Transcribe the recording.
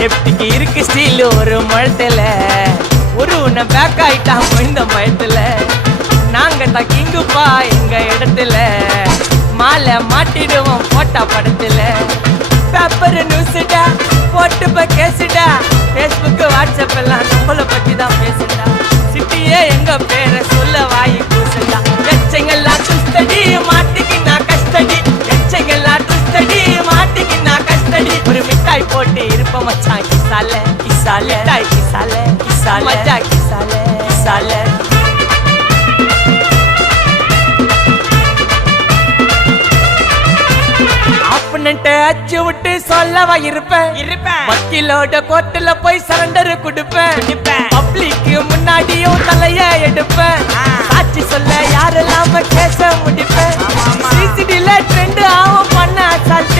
சேஃப்டிக்கு இருக்கு ஸ்டீல் ஒரு முழத்துல ஒரு உன்னை பேக் ஆயிட்டான் இந்த மயத்துல நாங்க தான் கிங்குப்பா எங்க இடத்துல மாலை மாட்டிடுவோம் போட்டா படத்துல பேப்பர் நியூஸ்டா போட்டு கேசுடா ஃபேஸ்புக் வாட்ஸ்அப் எல்லாம் நம்மளை பத்தி தான் பேசுடா சிட்டியே எங்க பேரை சொல்ல வாய் கூசுடா எச்சங்கெல்லாம் துஸ்தடி மாட்டிக்கு நான் கஸ்டடி எச்சங்கெல்லாம் துஸ்தடி மாட்டிக்கு நான் கஸ்டடி ஒரு மிட்டாய் போட்டு இருப்ப மச்சான் கிசால கிசால மிட்டாய் கிசால கிசால மச்சா கிசால கிசால அச்சு விட்டு சொல்லவா இருப்பேன் வக்கீலோட கோர்ட்டுல போய் சரண்டர் கொடுப்பேன் பப்ளிக்கு முன்னாடியும் தலைய எடுப்பேன் சாட்சி சொல்ல யாரெல்லாம் கேச முடிப்பேன் சிசிடில ட்ரெண்ட் ஆகும் பண்ண அசால்ட்